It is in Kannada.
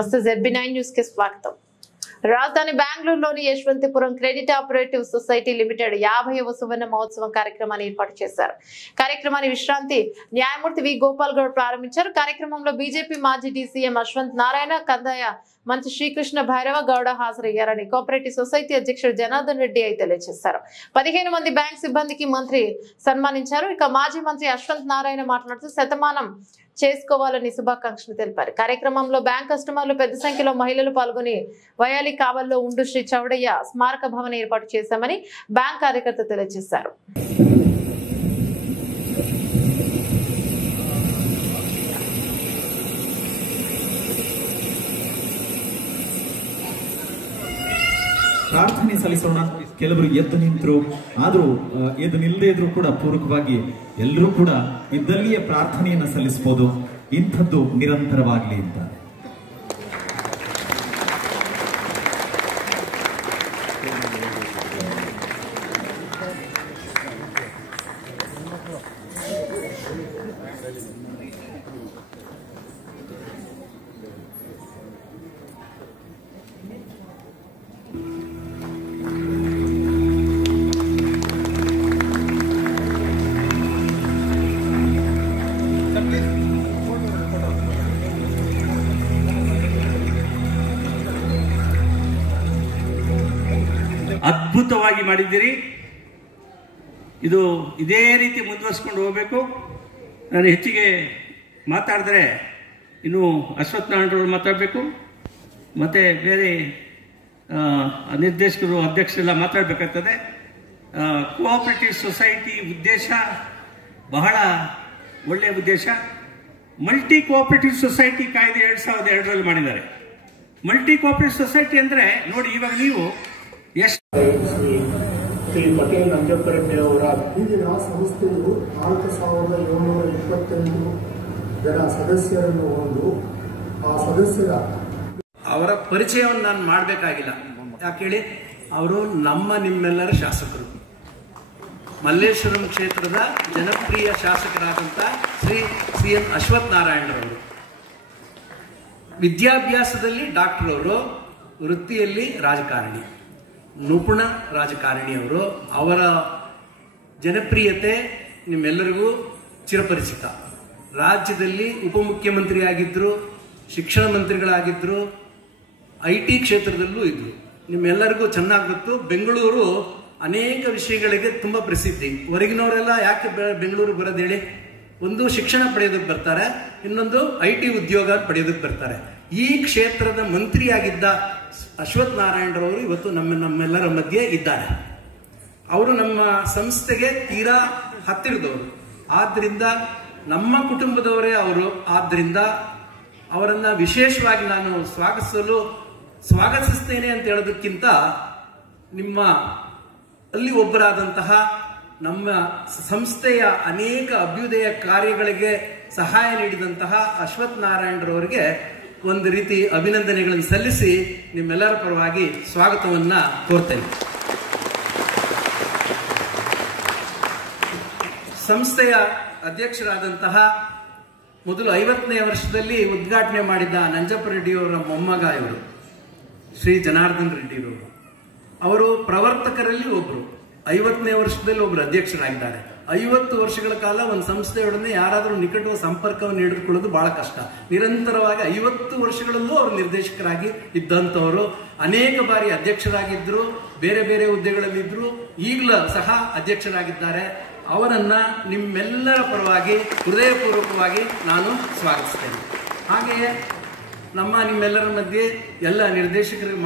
నమస్తే ZB9 న్యూస్ కి స్వాగతం. రాజధాని బెంగళూరులోని యశ్వంతిపురం క్రెడిట్ ఆపరేటివ్ సొసైటీ లిమిటెడ్ 50వ సువర్ణ మహోత్సవం కార్యక్రమాన్ని ఏర్పాటు చేశారు. కార్యక్రమాన్ని విశ్రాంతి న్యాయమూర్తి వి గోపాల్ గౌడ్ ప్రారంభించారు. కార్యక్రమంలో బీజేపీ మాజీ డీసీఎం అశ్వంత్ నారాయణ, కందాయ మంత్రి శ్రీకృష్ణ భైరవ గౌడ హాజరయ్యారని కోఆపరేటివ్ సొసైటీ అధ్యక్షుడు జనార్దన్ రెడ్డి తెలియజేశారు. 15 మంది బ్యాంక్ సిబ్బందికి మంత్రి సన్మానించారు. ఇక మాజీ మంత్రి అశ్వంత్ నారాయణ మాట్లాడుతూ శతమానం చేసుకోవాలని శుభాకాంక్షలు తెలిపారు. కార్యక్రమంలో బ్యాంక్ కస్టమర్లు పెద్ద సంఖ్యలో మహిళలు పాల్గొని వయాలి కావల్లో ఉండు శ్రీ చౌడయ్య స్మారక భవన్ ఏర్పాటు చేశామని బ్యాంక్ కార్యకర్త తెలియజేశారు. ಪ್ರಾರ್ಥನೆ ಸಲ್ಲಿಸೋಣ. ಕೆಲವರು ಎದ್ದು ನಿಂತರು, ಆದರೂ ಎದ್ದು ನಿಲ್ಲದೇ ಇದ್ರು ಕೂಡ ಪೂರಕವಾಗಿ ಎಲ್ಲರೂ ಕೂಡ ಇದ್ದಲ್ಲಿಯೇ ಪ್ರಾರ್ಥನೆಯನ್ನ ಸಲ್ಲಿಸಬಹುದು. ಇಂಥದ್ದು ನಿರಂತರವಾಗಲಿ ಅಂತ. ಅದ್ಭುತವಾಗಿ ಮಾಡಿದ್ದೀರಿ. ಇದು ಇದೇ ರೀತಿ ಮುಂದುವರಿಸ್ಕೊಂಡು ಹೋಗಬೇಕು. ನಾನು ಹೆಚ್ಚಿಗೆ ಮಾತಾಡಿದ್ರೆ ಇನ್ನು ಅಶ್ವಥ್ ನಾರಾಯಣರವರು ಮಾತಾಡಬೇಕು, ಮತ್ತು ಬೇರೆ ನಿರ್ದೇಶಕರು ಅಧ್ಯಕ್ಷರೆಲ್ಲ ಮಾತಾಡಬೇಕಾಗ್ತದೆ. ಕೋಆಪರೇಟಿವ್ ಸೊಸೈಟಿ ಉದ್ದೇಶ ಬಹಳ ಒಳ್ಳೆಯ ಉದ್ದೇಶ. ಮಲ್ಟಿ ಕೋಆಪರೇಟಿವ್ ಸೊಸೈಟಿ ಕಾಯ್ದೆ 2002ರಲ್ಲಿ ಮಾಡಿದ್ದಾರೆ. ಮಲ್ಟಿ ಕೋಆಪರೇಟಿವ್ ಸೊಸೈಟಿ ಅಂದರೆ ನೋಡಿ, ಇವಾಗ ನೀವು ಶ್ರೀ ಪಟೇಲ್ ನಂಜಪ್ಪರೆಡ್ಡಿ ಅವರ ಈಗಿನ ಸಂಸ್ಥೆಯು 4728 ಜನ ಸದಸ್ಯರನ್ನು ಹೊಂದು ಆ ಸದಸ್ಯರ ಅವರ ಪರಿಚಯವನ್ನು ನಾನು ಮಾಡಬೇಕಾಗಿಲ್ಲ. ಯಾಕೆ ಹೇಳಿ, ಅವರು ನಿಮ್ಮೆಲ್ಲರ ಶಾಸಕರು. ಮಲ್ಲೇಶ್ವರಂ ಕ್ಷೇತ್ರದ ಜನಪ್ರಿಯ ಶಾಸಕರಾದಂಥ ಶ್ರೀ ಅಶ್ವಥ್ ನಾರಾಯಣರವರು. ವಿದ್ಯಾಭ್ಯಾಸದಲ್ಲಿ ಡಾಕ್ಟರ್ ಅವರು, ವೃತ್ತಿಯಲ್ಲಿ ರಾಜಕಾರಣಿ, ನಿಪುಣ ರಾಜಕಾರಣಿಯವರು. ಅವರ ಜನಪ್ರಿಯತೆ ನಿಮ್ಮೆಲ್ಲರಿಗೂ ಚಿರಪರಿಚಿತ. ರಾಜ್ಯದಲ್ಲಿ ಉಪಮುಖ್ಯಮಂತ್ರಿಯಾಗಿದ್ದರು, ಶಿಕ್ಷಣ ಮಂತ್ರಿಗಳಾಗಿದ್ದರು, IT ಕ್ಷೇತ್ರದಲ್ಲೂ ಇದ್ದರು. ನಿಮ್ಮೆಲ್ಲರಿಗೂ ಚೆನ್ನಾಗಿ ಗೊತ್ತು. ಬೆಂಗಳೂರು ಅನೇಕ ವಿಷಯಗಳಿಗೆ ತುಂಬ ಪ್ರಸಿದ್ಧಿ. ಹೊರಗಿನವರೆಲ್ಲ ಯಾಕೆ ಬೆಂಗಳೂರಿಗೆ ಬರೋದು ಹೇಳಿ? ಒಂದು ಶಿಕ್ಷಣ ಪಡೆಯೋದಕ್ಕೆ ಬರ್ತಾರೆ, ಇನ್ನೊಂದು IT ಉದ್ಯೋಗ ಪಡೆಯೋದಕ್ಕೆ ಬರ್ತಾರೆ. ಈ ಕ್ಷೇತ್ರದ ಮಂತ್ರಿಯಾಗಿದ್ದ ಅಶ್ವಥ್ ನಾರಾಯಣರವರು ಇವತ್ತು ನಮ್ಮೆಲ್ಲರ ಮಧ್ಯೆ ಇದ್ದಾರೆ. ಅವರು ನಮ್ಮ ಸಂಸ್ಥೆಗೆ ತೀರಾ ಹತ್ತಿರದವರು. ಆದ್ದರಿಂದ ನಮ್ಮ ಕುಟುಂಬದವರೇ ಅವರು. ಆದ್ದರಿಂದ ಅವರನ್ನ ವಿಶೇಷವಾಗಿ ನಾನು ಸ್ವಾಗತಿಸ್ತೇನೆ ಅಂತ ಹೇಳೋದಕ್ಕಿಂತ ನಿಮ್ಮ ಅಲ್ಲಿ ಒಬ್ಬರಾದಂತಹ ನಮ್ಮ ಸಂಸ್ಥೆಯ ಅನೇಕ ಅಭ್ಯುದಯ ಕಾರ್ಯಗಳಿಗೆ ಸಹಾಯ ನೀಡಿದಂತಹ ಅಶ್ವಥ್ ನಾರಾಯಣರವರಿಗೆ ಒಂದು ರೀತಿ ಅಭಿನಂದನೆಗಳನ್ನು ಸಲ್ಲಿಸಿ ನಿಮ್ಮೆಲ್ಲರ ಪರವಾಗಿ ಸ್ವಾಗತವನ್ನ ಕೋರ್ತೇನೆ. ಸಂಸ್ಥೆಯ ಅಧ್ಯಕ್ಷರಾದಂತಹ ಮೊದಲು 50ನೇ ವರ್ಷದಲ್ಲಿ ಉದ್ಘಾಟನೆ ಮಾಡಿದ್ದ ನಂಜಪ್ಪರೆಡ್ಡಿಯವರ ಮೊಮ್ಮಗ ಇವರು ಶ್ರೀ ಜನಾರ್ದನ್ ರೆಡ್ಡಿಯವರು. ಅವರು ಪ್ರವರ್ತಕರಲ್ಲಿ ಒಬ್ಬರು. 50ನೇ ವರ್ಷದಲ್ಲಿ ಒಬ್ಬರು ಅಧ್ಯಕ್ಷರಾಗಿದ್ದಾರೆ. 50 ವರ್ಷಗಳ ಕಾಲ ಒಂದು ಸಂಸ್ಥೆಯೊಡನೆ ಯಾರಾದರೂ ನಿಕಟ ಸಂಪರ್ಕವನ್ನು ಹಿಡಿದುಕೊಳ್ಳೋದು ಬಹಳ ಕಷ್ಟ. ನಿರಂತರವಾಗಿ 50 ವರ್ಷಗಳಲ್ಲೂ ಅವರು ನಿರ್ದೇಶಕರಾಗಿ ಇದ್ದಂಥವರು. ಅನೇಕ ಬಾರಿ ಅಧ್ಯಕ್ಷರಾಗಿದ್ದರು, ಬೇರೆ ಬೇರೆ ಹುದ್ದೆಗಳಲ್ಲಿದ್ದರು, ಈಗಲೂ ಸಹ ಅಧ್ಯಕ್ಷರಾಗಿದ್ದಾರೆ. ಅವರನ್ನ ನಿಮ್ಮೆಲ್ಲರ ಪರವಾಗಿ ಹೃದಯಪೂರ್ವಕವಾಗಿ ನಾನು ಸ್ವಾಗತಿಸ್ತೇನೆ. ಹಾಗೆಯೇ ನಿಮ್ಮೆಲ್ಲರ ಮಧ್ಯೆ ಎಲ್ಲ ನಿರ್ದೇಶಕರಿಗೆ